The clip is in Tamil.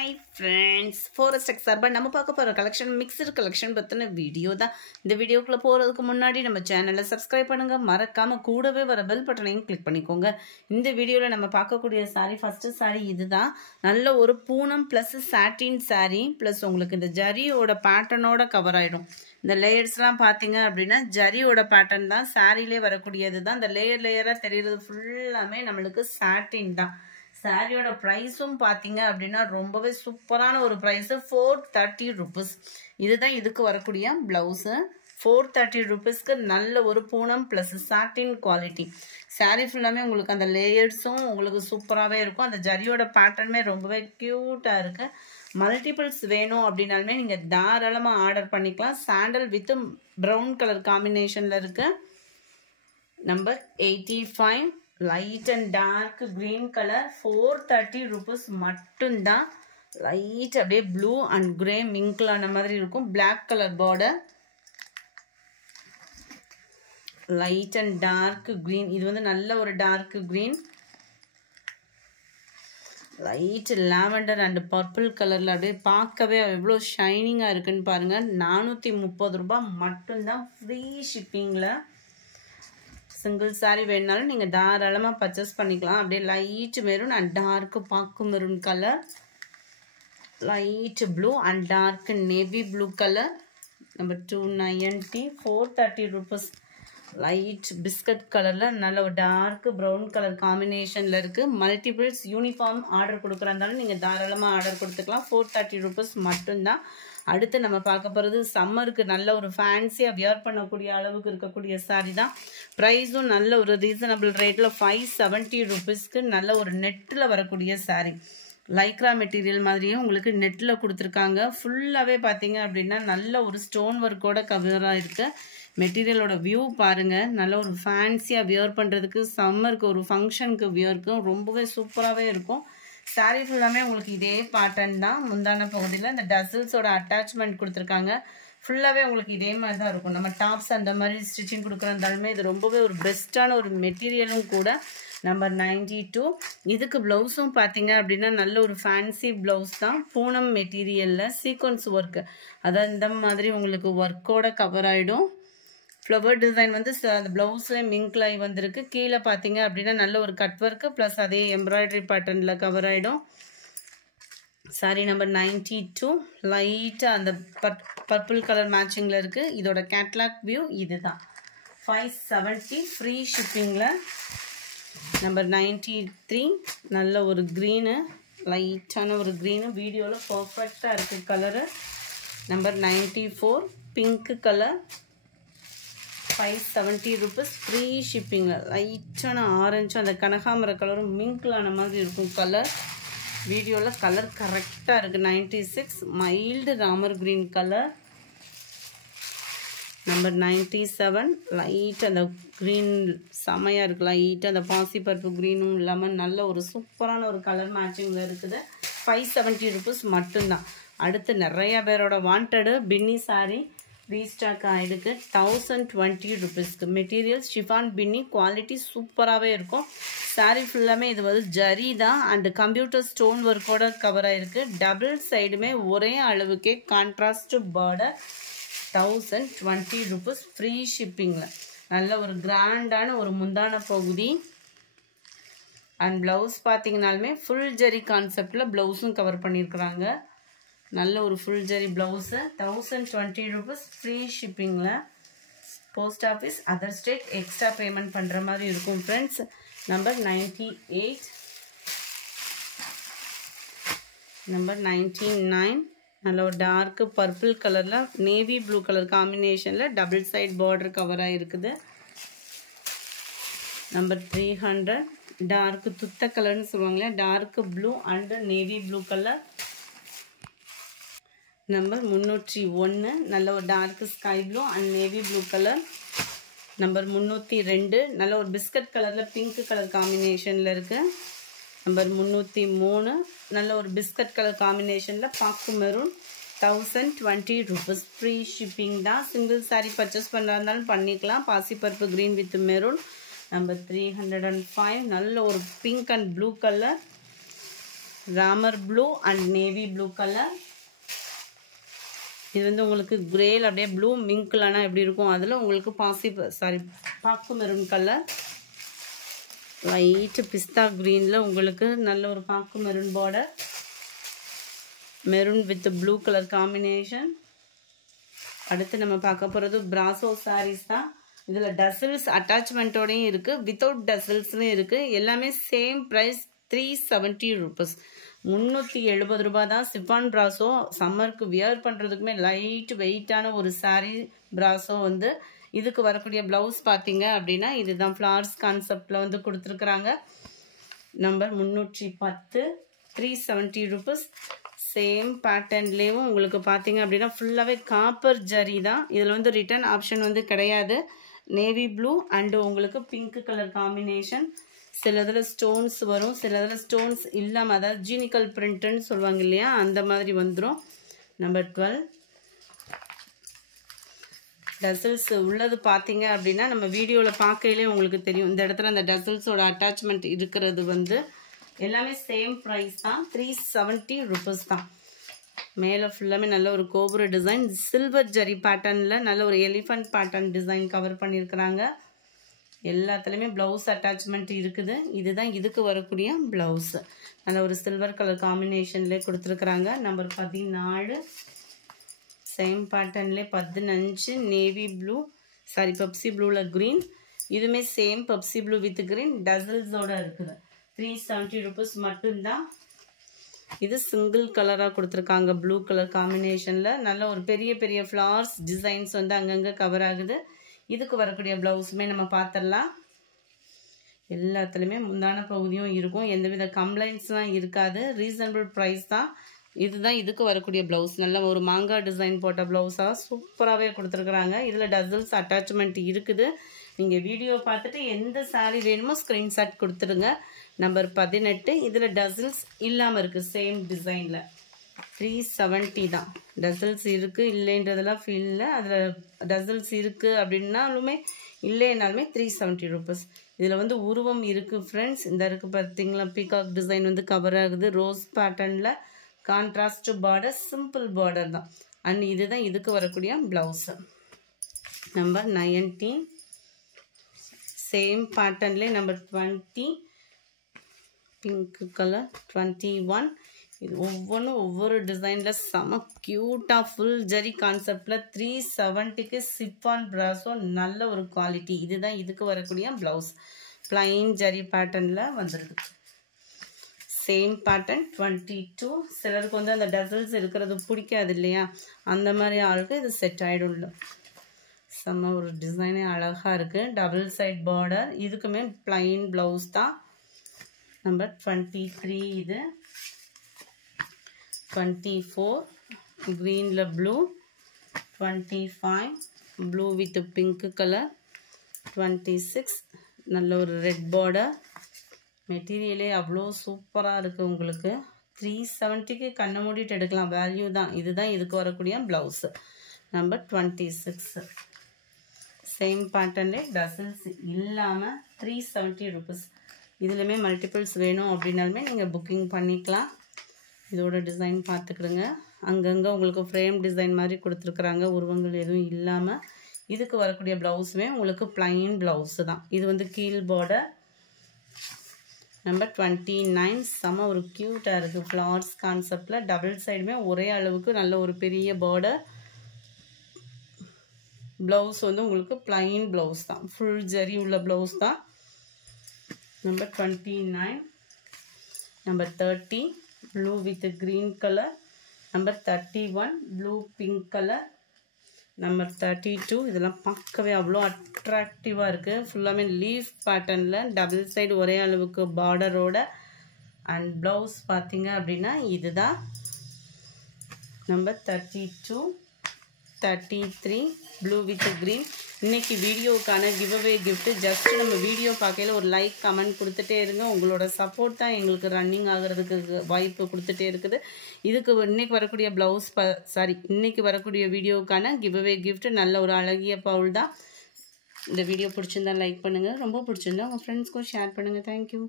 Hi friends, Forest Exarba நம்ம பார்க்க போற கலெக்ஷன் மிக்ஸ்டு கலெக்ஷன் பத்தின வீடியோ தான். இந்த வீடியோக்குள்ள போறதுக்கு முன்னாடி நம்ம சேனலை சப்ஸ்கிரைப் பண்ணுங்க, மறக்காம கூடவே வர பெல் பட்டனையும் கிளிக் பண்ணிக்கோங்க. இந்த வீடியோல நம்ம பார்க்கக்கூடிய saree ஃபர்ஸ்ட் saree இதுதான். நல்ல ஒரு பூனம் பிளஸ் சாட்டின் saree பிளஸ் உங்களுக்கு இந்த ஜரியோட பேட்டர்னோட கவர் ஆயிடும். இந்த லேயர்ஸ்லாம் பாத்தீங்க அப்படின்னா ஜரியோட பேட்டர்ன் தான், சாரிலே வரக்கூடியது தான். இந்த லேயரா தெரியுறது ஃபுல்லாமே நம்மளுக்கு சாட்டின் தான். சாரியோட ப்ரைஸும் பார்த்தீங்க அப்படின்னா ரொம்பவே சூப்பரான ஒரு ப்ரைஸு, 430 rupees. இதுதான் இதுக்கு வரக்கூடிய ப்ளவுஸு. 430 rupeesக்கு நல்ல ஒரு பூனம் ப்ளஸ் சாட்டின் குவாலிட்டி. சாரீ ஃபுல்லாமே உங்களுக்கு அந்த லேயர்ஸும் உங்களுக்கு சூப்பராகவே இருக்கும். அந்த ஜரியோட பேட்டர்னுமே ரொம்பவே க்யூட்டாக இருக்குது. மல்டிபிள்ஸ் வேணும் அப்படின்னாலுமே நீங்கள் தாராளமாக ஆர்டர் பண்ணிக்கலாம். சாண்டல் வித் ப்ரௌன் கலர் காம்பினேஷனில் இருக்குது. Number 85 light and dark green colour, 430 rupees மட்டும்தான். லைட் அப்படியே ப்ளூ அண்ட் கிரே மிங்கிள் ஆன மாதிரி இருக்கும். Black colour border, light and dark green. இது வந்து நல்ல ஒரு dark green, light lavender and purple கலரில் அப்படியே பார்க்கவே எவ்வளோ ஷைனிங்காக இருக்குன்னு பாருங்கள். 430 ரூபாய் மட்டும்தான், ஃப்ரீ ஷிப்பிங்கில். சிங்கிள் சாரீ வேணுனாலும் நீங்கள் தாராளமாக பர்ச்சேஸ் பண்ணிக்கலாம். அப்படியே லைட் மெரூன் அண்ட் டார்க் பாக்கு maroon colour, light blue and dark navy blue colour. Number 290, 430 rupees. Light biscuit கலரில் நல்ல ஒரு டார்க் ப்ரௌன் கலர் காம்பினேஷனில் இருக்குது. மல்டிபிள்ஸ் யூனிஃபார்ம் ஆர்டர் கொடுக்குறாந்தாலும் நீங்கள் தாராளமாக ஆர்டர் கொடுத்துக்கலாம். 430 rupees மட்டும்தான். அடுத்து நம்ம பார்க்க போகிறது சம்மருக்கு நல்ல ஒரு ஃபேன்சியாக வியர் பண்ணக்கூடிய அளவுக்கு இருக்கக்கூடிய சாரீ தான். ப்ரைஸும் நல்ல ஒரு ரீசனபிள் ரேட்டில் 570 rupeesக்கு நல்ல ஒரு நெட்டில் வரக்கூடிய சாரீ. லைக்ரா மெட்டீரியல் மாதிரியே உங்களுக்கு நெட்டில் கொடுத்துருக்காங்க. ஃபுல்லாகவே பார்த்தீங்க அப்படின்னா நல்ல ஒரு ஸ்டோன் ஒர்க்கோட கவராக இருக்குது. மெட்டீரியலோட வியூ பாருங்கள். நல்ல ஒரு ஃபேன்சியாக வியர் பண்ணுறதுக்கு, சம்மருக்கு ஒரு ஃபங்க்ஷனுக்கு வியர்க்கும் ரொம்பவே சூப்பராகவே இருக்கும். சாரீ ஃபுல்லாமே உங்களுக்கு இதே பேட்டர்ன் தான். முந்தான பகுதியில் இந்த டசில்ஸோட அட்டாச்மெண்ட் கொடுத்துருக்காங்க. ஃபுல்லாகவே உங்களுக்கு இதே மாதிரி தான் இருக்கும். நம்ம டாப்ஸ் அந்த மாதிரி ஸ்டிச்சிங் கொடுக்குறதாலுமே இது ரொம்பவே ஒரு பெஸ்ட்டான ஒரு மெட்டீரியலும் கூட. நம்பர் 92. இதுக்கு ப்ளவுஸும் பார்த்தீங்க அப்படின்னா நல்ல ஒரு ஃபேன்சி ப்ளவுஸ் தான். பூனம் மெட்டீரியலில் சீக்வன்ஸ் ஒர்க்கு, அதாவது இந்த மாதிரி உங்களுக்கு ஒர்க்கோட கவர் ஆகிடும். ஃப்ளவர் டிசைன் வந்து அந்த ப்ளவுஸில் மிங்க்லாகி வந்திருக்கு. கீழே பார்த்தீங்க அப்படின்னா நல்ல ஒரு கட் ஒர்க்கு ப்ளஸ் அதே எம்ப்ராய்டரி பேட்டர்னில் கவர் ஆகிடும். சாரி நம்பர் 92 லைட்டாக அந்த பர்பிள் கலர் மேட்சிங்கில் இருக்குது. இதோட கேட்லாக் வியூ இது தான். 570 ஃப்ரீ ஷிப்பிங்கில். நம்பர் 93 நல்ல ஒரு க்ரீனு, லைட்டான ஒரு க்ரீனு, வீடியோவில் பர்ஃபெக்டாக இருக்குது colour. Number 94 pink colour, 570 rupees free ஷிப்பிங்கில். லைட்டான ஆரஞ்சு அந்த கனகாமர கலரும் மிங்கிளான மாதிரி இருக்கும் கலர். வீடியோவில் கலர் கரெக்டாக இருக்குது. 96 mild Ramar green colour. Number 97 light அந்த க்ரீன் செமையாக இருக்குது. லைட்டாக அந்த பாசி பருப்பு க்ரீனும் இல்லாமல் நல்ல ஒரு சூப்பரான ஒரு கலர் மேட்சிங்கில் இருக்குது. 570 rupees மட்டும்தான். அடுத்து நிறையா பேரோட வாண்டடு பின்னி சாரீ ரீஸ்டாக் ஆகிடுக்கு. 1020 rupeesக்கு. மெட்டீரியல் ஷிஃபான் பின்னி, குவாலிட்டி சூப்பராகவே இருக்கும். சாரீ ஃபுல்லாமே இது வந்து ஜரி தான் அண்ட் கம்ப்யூட்டர் ஸ்டோன் ஒர்க்கோட கவர் ஆகிருக்கு. டபுள் சைடுமே ஒரே அளவுக்கே கான்ட்ராஸ்ட் பார்டர். 1020 rupees ஃப்ரீ ஷிப்பிங்கில். நல்ல ஒரு கிராண்டான ஒரு முந்தான பகுதி அண்ட் ப்ளவுஸ் பார்த்தீங்கனாலுமே ஃபுல் ஜரி கான்செப்டில் ப்ளவுஸும் கவர் பண்ணியிருக்கிறாங்க. நல்ல ஒரு full zari blouse. 1020 rupees free ஷிப்பிங்கில். Post office other state extra payment பண்ணுற மாதிரி இருக்கும் ஃப்ரெண்ட்ஸ். நம்பர் 98 நம்பர் 99 நல்ல ஒரு டார்க்கு பர்பிள் கலரில் நேவி ப்ளூ கலர் காம்பினேஷனில் டபுள் சைட் பார்டர் கவராக இருக்குது. நம்பர் 300 டார்க்கு துத்த கலர்னு சொல்லுவாங்களே, dark blue and navy blue colour. Number 301 நல்ல ஒரு dark sky blue and navy blue colour. Number 302 நல்ல ஒரு பிஸ்கட் கலரில் பிங்க் கலர் காம்பினேஷனில் இருக்குது. நம்பர் 303 நல்ல ஒரு பிஸ்கட் கலர் காம்பினேஷனில் பாக்கு மெரூன். 1020 rupees ஃப்ரீ ஷிப்பிங் தான். சிங்கிள் சாரீ பர்ச்சேஸ் பண்ணுறதாலும் பண்ணிக்கலாம். பாசிப்பருப்பு க்ரீன் வித் மெரூன். நம்பர் 305 நல்ல ஒரு pink and blue colour. Ramar blue and navy blue colour. இது வந்து உங்களுக்கு கிரேல அப்படியே ப்ளூ மிங்க்லனா எப்படி இருக்கும், அதில் உங்களுக்கு பாக்கு மெரூன் கலர். லைட்டு பிஸ்தா க்ரீனில் உங்களுக்கு நல்ல ஒரு பாக்கு maroon border, maroon with blue colour combination. அடுத்து நம்ம பார்க்க போகிறது பிராசோ சாரீஸ் தான். இதில் டசல்ஸ் அட்டாச்மெண்ட்டோடையும் இருக்குது, வித்தவுட் டசல்ஸ்லையும் இருக்குது. எல்லாமே சேம் ப்ரைஸ் 370 rupees, 370 ரூபா தான். சிஃபான் பிராசோ சம்மருக்கு வியர் பண்ணுறதுக்குமே லைட் வெயிட்டான ஒரு சாரீ பிராசோ வந்து. இதுக்கு வரக்கூடிய ப்ளவுஸ் பார்த்தீங்க அப்படின்னா இதுதான் ஃப்ளார்ஸ் கான்செப்டில் வந்து கொடுத்துருக்குறாங்க. Number 310, 370 rupees. சேம் பேட்டர்ன்லேயும் உங்களுக்கு பார்த்தீங்க அப்படின்னா ஃபுல்லாகவே காப்பர் ஜரி தான். இதில் வந்து ரிட்டர்ன் ஆப்ஷன் வந்து கிடையாது. நேவி ப்ளூ அண்டு உங்களுக்கு பிங்க் கலர் காம்பினேஷன். சில இதில் ஸ்டோன்ஸ் வரும், சில இதில் ஸ்டோன்ஸ் இல்லாமல், அதாவது ஜீனிக்கல் பிரிண்ட்டுன்னு சொல்லுவாங்க இல்லையா, அந்த மாதிரி வந்துடும். நம்பர் 12. டசல்ஸ் உள்ளது பார்த்தீங்க அப்படின்னா நம்ம வீடியோவில் பார்க்கையிலே உங்களுக்கு தெரியும். இந்த இடத்துல அந்த டசல்ஸோட அட்டாச்மெண்ட் இருக்கிறது வந்து எல்லாமே சேம் ப்ரைஸ் தான், 370 rupees தான். மேலே ஃபுல்லாமே நல்ல ஒரு கோபுர டிசைன், சில்வர் ஜரி பேட்டர்னில் நல்ல ஒரு எலிஃபண்ட் பேட்டர்ன் டிசைன் கவர் பண்ணியிருக்கிறாங்க. எல்லாத்துலேயுமே ப்ளவுஸ் அட்டாச்மெண்ட் இருக்குது. இதுதான் இதுக்கு வரக்கூடிய ப்ளவுஸ். நல்ல ஒரு சில்வர் கலர் காம்பினேஷன்லேயே கொடுத்துருக்குறாங்க. நம்பர் 14. சேம் பேட்டர்ன்லேயே 15 நேவி ப்ளூ, பெப்சி ப்ளூவில் க்ரீன். இதுவுமே same Pepsi blue with green டசல்ஸோடு இருக்குது. 370 rupees மட்டும்தான். இது சிங்கிள் கலராக கொடுத்துருக்காங்க, ப்ளூ கலர் காம்பினேஷனில். நல்ல ஒரு பெரிய பெரிய ஃப்ளார்ஸ் டிசைன்ஸ் வந்து அங்கங்கே கவர் ஆகுது. இதுக்கு வரக்கூடிய ப்ளவுஸுமே நம்ம பார்த்துடலாம். எல்லாத்துலேயுமே முந்தான பகுதியும் இருக்கும், எந்தவித கம்ப்ளைண்ட்ஸ்லாம் இருக்காது, ரீசனபிள் ப்ரைஸ் தான். இதுதான் இதுக்கு வரக்கூடிய ப்ளவுஸ். நல்ல ஒரு மாங்காய் டிசைன் போட்ட ப்ளவுஸாக சூப்பராகவே கொடுத்துருக்குறாங்க. இதில் டசல்ஸ் அட்டாச்மெண்ட் இருக்குது. நீங்கள் வீடியோ பார்த்துட்டு எந்த சாரீ வேணுமோ ஸ்க்ரீன்ஷாட் கொடுத்துருங்க. நம்பர் 18. இதில் டசல்ஸ் இல்லாமல் இருக்குது, சேம் டிசைனில். 370 தான். டசல்ஸ் இருக்குது இல்லைன்றதெல்லாம் ஃபீல் இல்லை. அதில் டசல்ஸ் இருக்குது அப்படின்னாலுமே இல்லைனாலுமே 370 rupees. இதில் வந்து உருவம் இருக்குது ஃப்ரெண்ட்ஸ். இந்த இருக்குது பார்த்தீங்களா, பீகாக் டிசைன் வந்து கவர் ஆகுது ரோஸ் பேட்டர்னில். கான்ட்ராஸ்ட் பார்டர், சிம்பிள் பார்டர் தான். அண்ட் இதுதான் இதுக்கு வரக்கூடிய ப்ளவுஸு. நம்பர் 19. சேம் பேட்டர்ன்லேயே நம்பர் 20 பிங்க் கலர். 21. இது ஒவ்வொன்றும் ஒவ்வொரு டிசைனில் செம க்யூட்டாக ஃபுல் ஜரி கான்செப்டில் 370க்கு சிஃபான் பிராஸோ நல்ல ஒரு குவாலிட்டி. இதுதான் இதுக்கு வரக்கூடிய ப்ளவுஸ். பிளைன் ஜரி பேட்டர்னில் வந்துடுது. Same pattern 22. சிலருக்கு வந்து அந்த டசல்ஸ் இருக்கிறது பிடிக்காது இல்லையா, அந்த மாதிரி ஆளுக்கு இது செட் ஆகிடும். செம்ம ஒரு டிசைனே அழகாக இருக்குது. Double side border. இதுக்குமே பிளைன் ப்ளவுஸ் தான். நம்பர் 23. இது 24 க்ரீனில் blue. 25 blue with pink colour. 26 நல்ல ஒரு ரெட் பார்டர். மெட்டீரியலே அவ்வளோ சூப்பராக இருக்குது உங்களுக்கு. 370க்கு கண்ணை மூடிட்டு எடுக்கலாம், வேல்யூ தான். இதுதான் இதுக்கு வரக்கூடிய ப்ளவுஸு. நம்பர் 26. சேம் பேட்டர்ன்லே டசல்ஸ் இல்லாமல் 370 rupees. இதுலையுமே மல்டிபிள்ஸ் வேணும் அப்படின்னாலுமே நீங்கள் புக்கிங் பண்ணிக்கலாம். இதோட டிசைன் பார்த்துக்கிடுங்க. அங்கங்கே உங்களுக்கு ஃப்ரேம் டிசைன் மாதிரி கொடுத்துருக்குறாங்க, உருவங்கள் எதுவும் இல்லாமல். இதுக்கு வரக்கூடிய ப்ளவுஸுமே உங்களுக்கு பிளைன் ப்ளவுஸு தான். இது வந்து கீழ் பார்டர். நம்பர் 29. செம்ம ஒரு க்யூட்டாக இருக்குது ஃப்ளார்ஸ் கான்செப்டில். டபுள் சைடுமே ஒரே அளவுக்கு நல்ல ஒரு பெரிய பார்டர். ப்ளவுஸ் வந்து உங்களுக்கு பிளைன் ப்ளவுஸ் தான், ஃபுல் ஜரி உள்ள ப்ளவுஸ் தான். Number 29. Number 30 blue with green colour. Number 31 blue pink colour. Number 32 இதெல்லாம் பார்க்கவே அவ்வளோ அட்ராக்டிவாக இருக்குது. ஃபுல்லாமே லீஃப் பேட்டர்னில் டபுள் சைடு ஒரே அளவுக்கு பார்டரோட. அண்ட் ப்ளவுஸ் பார்த்தீங்க அப்படின்னா இதுதான். Number 32 33 blue with green. இன்றைக்கி வீடியோவுக்கான கிவ்அவே கிஃப்ட்டு. ஜஸ்ட்டு நம்ம வீடியோ பார்க்கையில் ஒரு லைக் கமெண்ட் கொடுத்துட்டே இருங்க. உங்களோட சப்போர்ட் தான் எங்களுக்கு ரன்னிங் ஆகிறதுக்கு வாய்ப்பு கொடுத்துட்டே இருக்குது. இதுக்கு இன்றைக்கி வரக்கூடிய ப்ளவுஸ் இன்றைக்கி வரக்கூடிய வீடியோவுக்கான கிவ்அவே கிஃப்ட்டு நல்ல ஒரு அழகிய பவுல் தான். இந்த வீடியோ பிடிச்சிருந்தா லைக் பண்ணுங்கள், ரொம்ப பிடிச்சிருந்தா உங்கள் ஃப்ரெண்ட்ஸ்க்கும் ஷேர் பண்ணுங்கள். தேங்க்யூ.